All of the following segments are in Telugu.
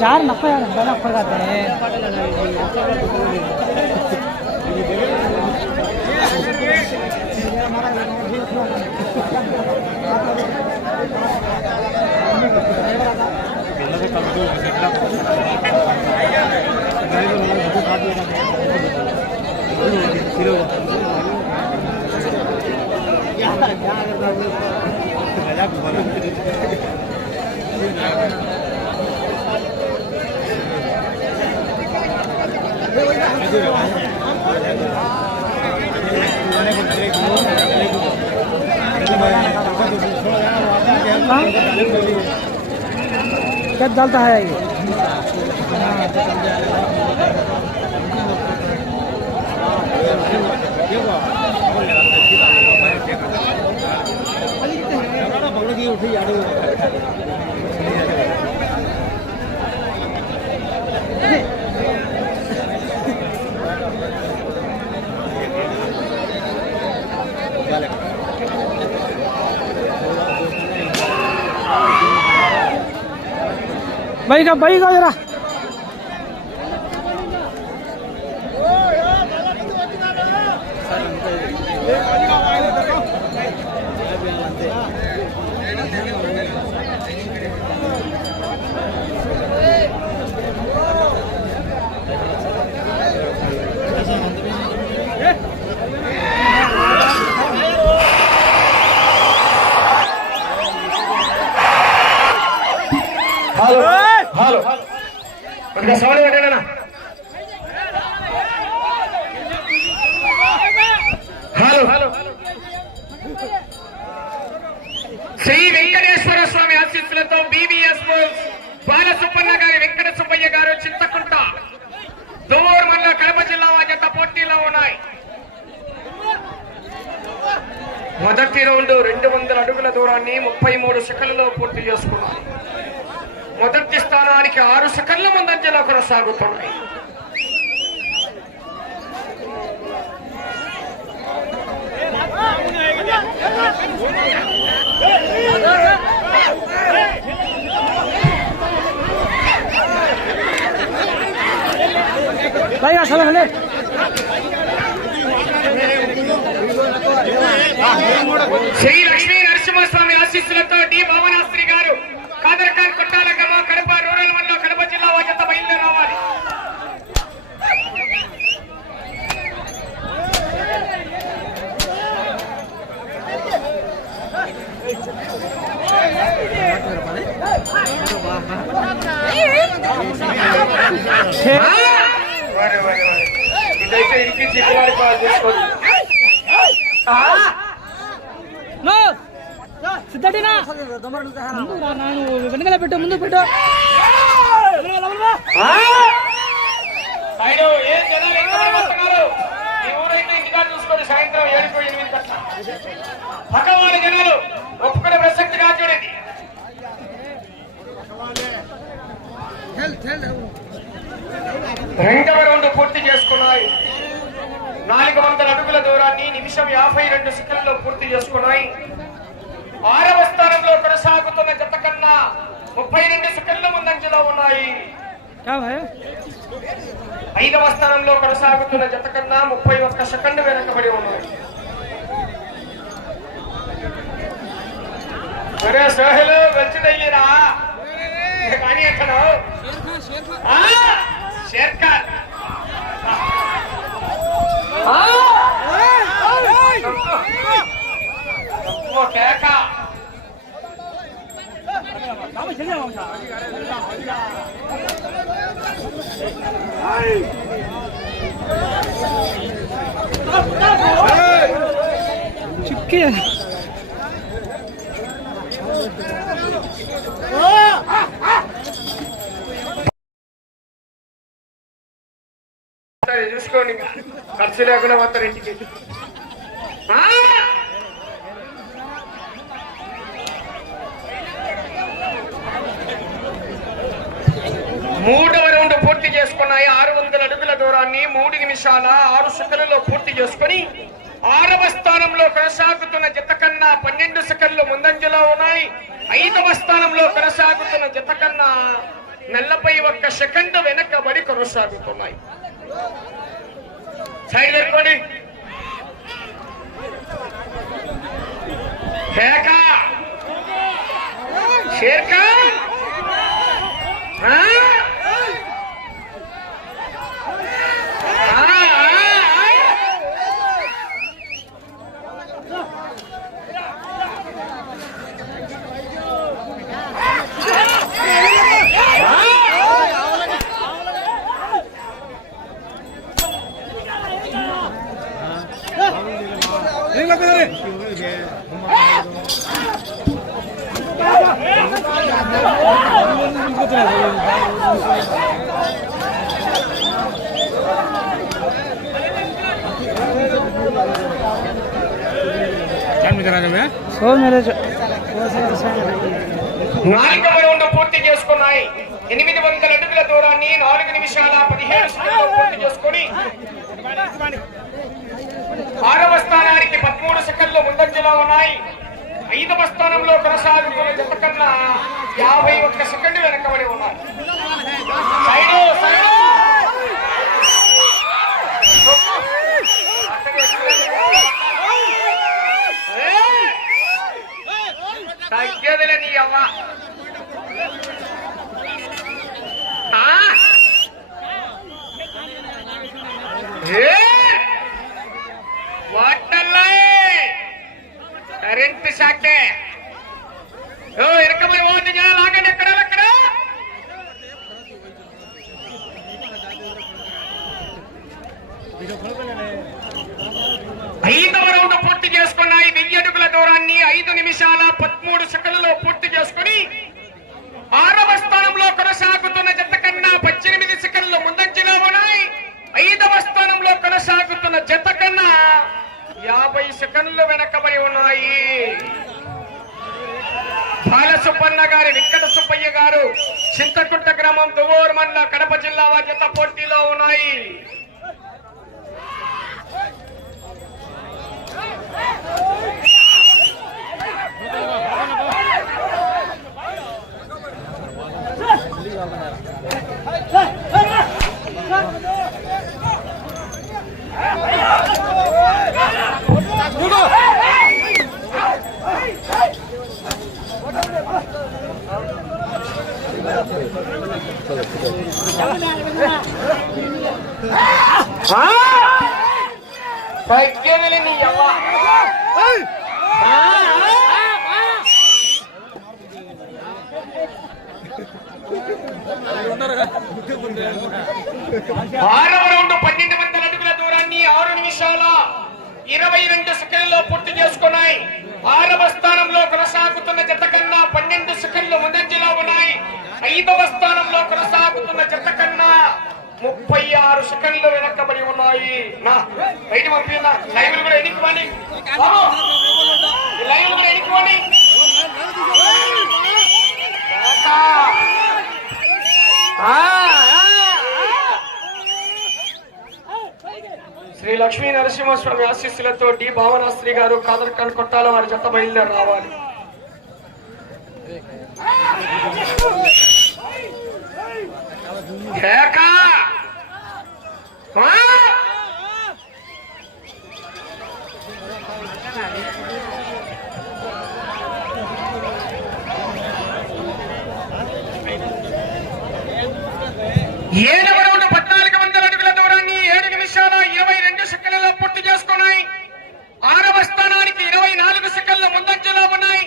चार नफा यार बड़ा फर्क आता है क्या डालता है ये भाई भाई जरा। మొదటి రౌండ్ రెండు వందల అడుగుల దూరాన్ని ముప్పై మూడు సెకండ్లలో పూర్తి చేసుకున్నాయి. మొదటి స్థానానికి ఆరు సెకండ్ల ముందంజలో కొనసాగుతున్నాయి. செய்யலாம். వెనకాల పెట్టు ముందు పెట్టు. సాయంత్రం ఎనిమిది పక్క వాళ్ళ జనాలు ఒప్పుకునే చూడండి. రెండవ రౌండ్ పూర్తి చేసుకున్నాయి. నాలుగు వందల అడుగుల దూరాన్ని నిమిషం యాభై రెండు సెకండ్లో పూర్తి చేసుకున్నాయి. ఆరవ స్థానంలో కొనసాగుతున్న జత కన్నా ముప్పై రెండు సెకండ్ల ముందంజలో ఉన్నాయి. ఐదవ స్థానంలో కొనసాగుతున్న జత కన్నా ముప్పై ఒక్క సెకండ్ వెనకబడి ఉన్నాయి ఒరే సోహెలు కానీ ఎక్కడ షేర్ఖాన్. కేకా. 咱们现在往下。哎！打打火！去干！我啊啊！సరే చూసుకోండి ఖర్చు లేకుండా వస్తారు ఇంటికి చేసుకున్నాయి మూడు నిమిషాల ఆరు సెకండ్లలో పూర్తి చేసుకొని ఆరవ స్థానంలో కొనసాగుతున్న జత కన్నా పన్నెండు సెకండ్లు ముందంజలో ఉన్నాయి. ఐదవ స్థానంలో కొనసాగుతున్న జత కన్నా నలభై ఒక్క సెకండ్ వెనకబడి కొనసాగుతున్నాయి. సైడ్ వందల అడుగుల దూరాన్ని నాలుగు నిమిషాల పదిహేను సెకండ్లు పూర్తి చేసుకొని ఆరవ స్థానానికి పదమూడు సెకండ్లు ముందంజలో ఉన్నాయి. ఐదవ స్థానంలో కొనసాగుతున్న జత కన్నా యాభై ఒక్క సెకండ్ వెనకబడి ఉన్నారు. తగ్గదులే నీ అవ్వ. ah! సెకండ్లు వెనకబడి ఉన్నాయి బాలసుబ్బన్న గారి వెంకట సుబ్బయ్య గారు చింతకుంట గ్రామం దువూరు మండల కడప జిల్లా బాధ్యత పోటీలో ఉన్నాయి 일곱 ఐదవ స్థానంలో కొనసాగుతున్న జత కన్నా ముప్పై ఆరు సెకండ్లు వెనక్కబడి ఉన్నాయి. నా బయట పంపిన లైవ్ కూడా ఎన్నికోండి లైవ్ కూడా ఎన్నికోండి శ్రీ లక్ష్మీ నరసింహస్వామి ఆశీస్సులతో డి భావనాశ్రీ గారు కాదర్ఖాన్ కొట్టాల వారి జత బయలుదేరి రావాలి. కేక! ఆ! ఏడవ రౌండ్ పద్నాలుగు వందల అడుగుల దూరాన్ని ఏడు నిమిషాల ఇరవై రెండు సెకండ్లలో పూర్తి చేసుకున్నాయి ఆరవ స్థానానికి ఇరవై నాలుగు సెకండ్ల ముందంజలో ఉన్నాయి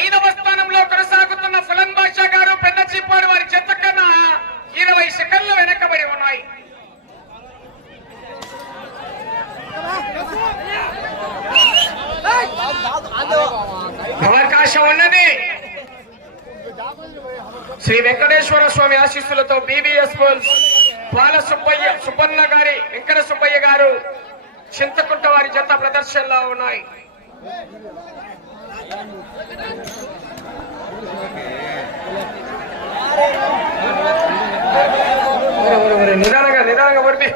ఐదవ స్థానంలో కొనసాగుతున్న ఫులన్ బాషా గారు పెద్ద చిప్పాడు వారి చెత్త కన్నా ఇరవై సెకండ్లు వెనకబడి ఉన్నాయి అవకాశం ఉన్నది. శ్రీ వెంకటేశ్వర స్వామి ఆశీస్సులతో బీబీఎస్ బోల్స్ బాల సుబ్బయ్య సుబ్బన్న గారి వెంకట సుబ్బయ్య గారు చింతకుంట వారి జత ప్రదర్శనలో ఉన్నాయి. నిదానంగా నిదానంగా పడిపోయి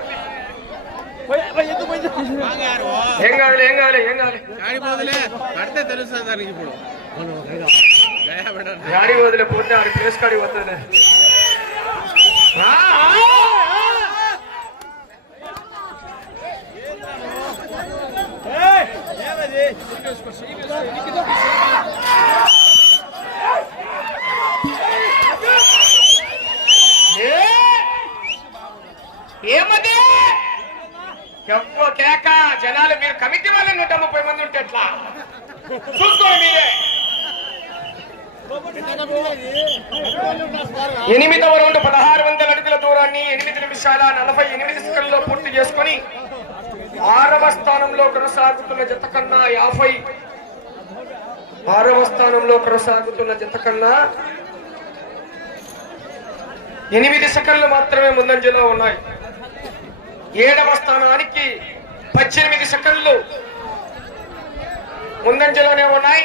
ఒరే, నిదానంగా నిదానంగా పడితే ఏం కావాలి ఏం కావాలి ఏం కావాలి ఆడిపోదులే పడితే తెలుస్తుంది దానికి ఇప్పుడు గయాపడ్డాడు. గాడి వదిలే పోతే ఆడి ప్లేస్ కాడి పోతుంది ఏమది లేక జనాలు మీరు కమిటీ వాళ్ళ నూట ముప్పై మంది ఉంటే ఎట్లా? చూసుకోండి మీరే. ఎనిమిదవ రౌండ్ పదహారు వందల అడుగుల దూరాన్ని ఎనిమిది నిమిషాల నలభై ఎనిమిది సెకండ్లో పూర్తి చేసుకొని ఆరవ స్థానంలో కొనసాగుతున్న జత కన్నా యాభై ఆరవ స్థానంలో కొనసాగుతున్న జత కన్నా ఎనిమిది సెకండ్లు మాత్రమే ముందంజలో ఉన్నాయి. ఏడవ స్థానానికి పద్దెనిమిది సెకండ్లు ముందంజలోనే ఉన్నాయి.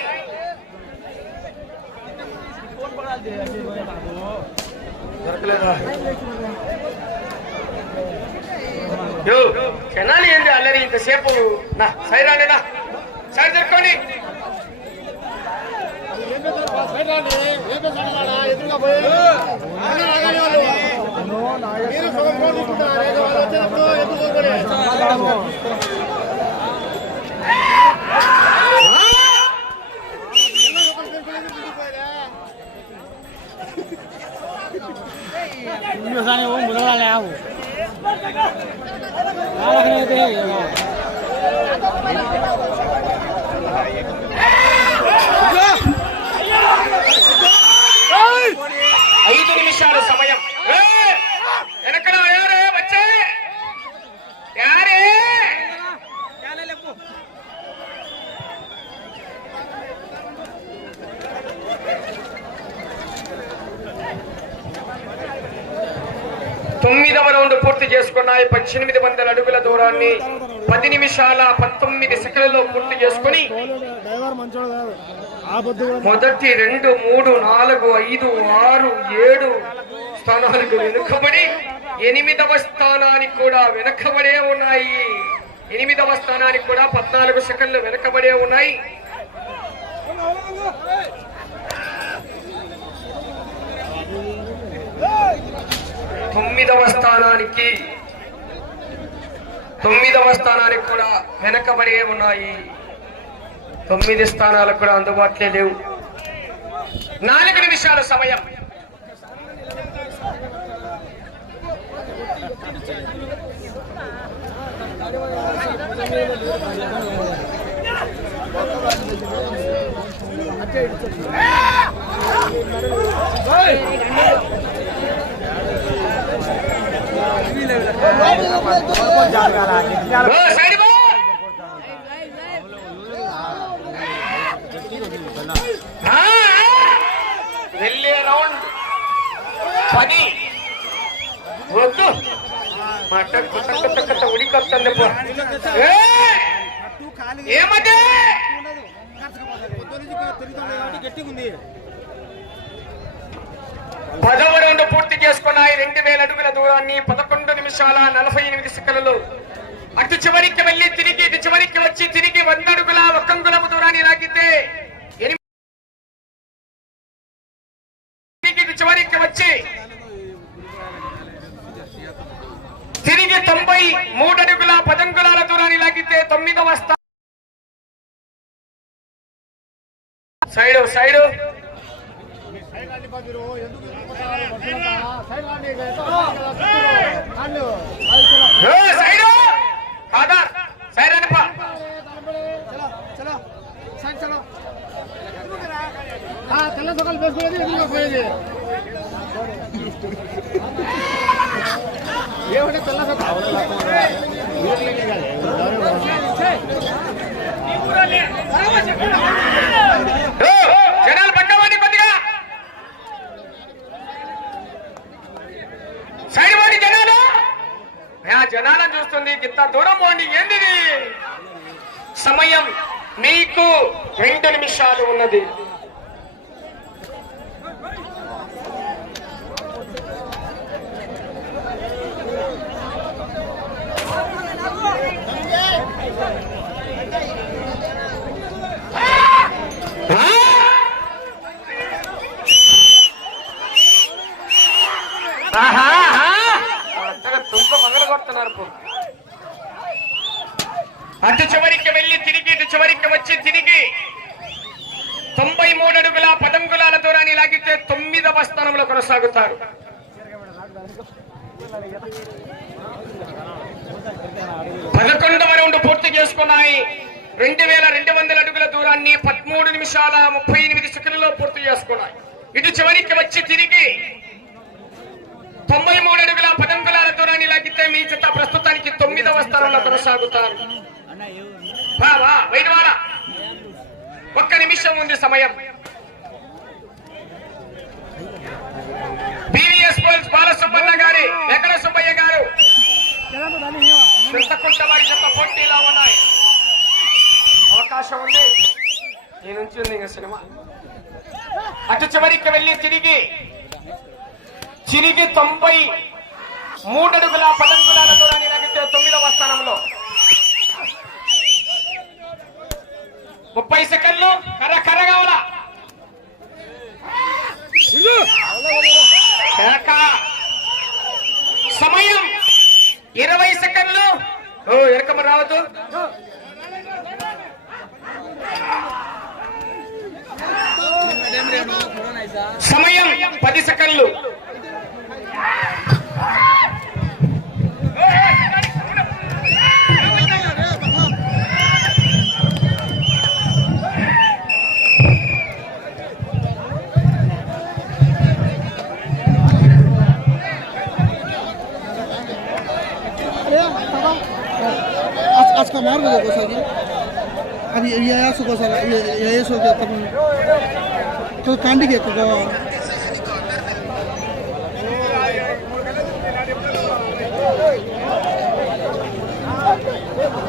కెనాలి ఏంది అల్లరి ఇంతసేపు? నా సైడ్ రాండి నా సైడ్ జరుపుకోండి 你说啥呢？我没得拿来我，拿了肯定得。వందల పద్దెనిమిది వందల అడుగుల దూరాన్ని పది నిమిషాల పంతొమ్మిది సెకండ్లలో పూర్తి చేసుకుని మొదటి రెండు మూడు నాలుగు ఐదు ఆరు ఏడు స్థానాలకు వెనుకబడి ఎనిమిదవ స్థానానికి కూడా వెనకబడే ఉన్నాయి. ఎనిమిదవ స్థానానికి కూడా పద్నాలుగు సెకండ్లు వెనకబడే ఉన్నాయి. తొమ్మిదవ స్థానానికి తొమ్మిదవ స్థానానికి కూడా వెనకబడే ఉన్నాయి. తొమ్మిది స్థానాలకు కూడా అందుబాటులో లేవు. నాలుగు నిమిషాల సమయం. ఓ, సైడ్ బా! ఆ, ఆ! వెళ్ళే రౌండ్ వద్దు. ఉడికొస్తుంది పదవ రౌండ్ పూర్తి చేసుకున్నాయి రెండు వేల అడుగుల దూరాన్ని పదకొండు పాఠశాల నలభై ఎనిమిది సెకండ్లు. అటు చివరికి వెళ్ళి తిరిగి ఇటు చివరికి వచ్చి తిరిగి వందడుగుల ఒక్కంగులము దూరాన్ని లాగితే ఎనిమిది ఇటు చివరికి వచ్చి తిరిగి తొంభై మూడడుగుల పదంగులాల దూరాన్ని లాగితే తొమ్మిదవ స్థా సైడు సైడు. ఓ, సైడ్ తెల్ల సొక్కలు వేసుకునేది ఎదురుగా పోయేది ఏమంటే తెల్ల ఓ, రెండు నిమిషాలు ఉన్నది వచ్చి తిరిగి తొంభై మూడు అడుగుల పదంగులాల దూరాన్ని లాగితే తొమ్మిదవ స్థానంలో కొనసాగుతారు పదకొండవ రౌండ్ పూర్తి చేసుకున్నాయి రెండు వేల రెండు వందల అడుగుల దూరాన్ని పదమూడు నిమిషాల ముప్పై ఎనిమిది సెకండ్లలో పూర్తి చేసుకున్నాయి. ఇటు చివరికి వచ్చి తిరిగి తొంభై మూడు అడుగుల పదంగులాల దూరాన్ని లాగితే మీ చెత్త ప్రస్తుతానికి తొమ్మిదవ స్థానంలో కొనసాగుతారు. వా, ఒక్క నిమిషం ఉంది సమయం. బీవీఎస్ పోల్స్ బాలసుబ్బన్న గారి వెంకట సుబ్బయ్య గారు. వారి పోటీలో ఉన్నాయి. అవకాశం ఉంది. ఈ నుంచి ఉంది ఇంకా సినిమా. అటు చివరికి వెళ్ళి తిరిగి తిరిగి తొంభై మూడడుగుల పదంగులాల దూరాన్ని లాగితే తొమ్మిదవ స్థానంలో. ముప్పై సెకండ్లు కర్ర కర్ర కావాలా? సమయం ఇరవై సెకండ్లు. ఓ ఎరకమ్మ రావద్దు. సమయం పది సెకండ్లు आज आज का मार देखो सर ये अब ये ये ऐसा को सर ये ये ఎక్కువ కండికి ఎక్కువ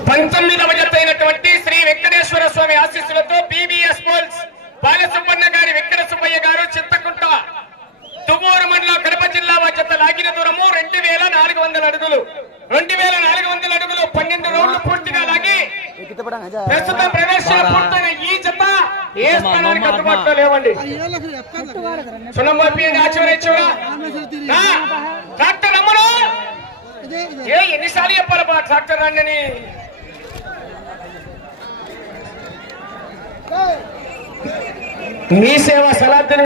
పంతొమ్మిదవ జత శ్రీ వెంకటేశ్వర స్వామి ఆశీస్సులతో పట్టుకో లేవండి. ట్రాక్టర్ అమ్మను ఏ ఎన్నిసార్లు చెప్పాలి బా ట్రాక్టర్ మీ సేవ సలాద్దని